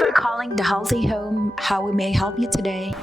for calling the Healthy Home. How we may help you today?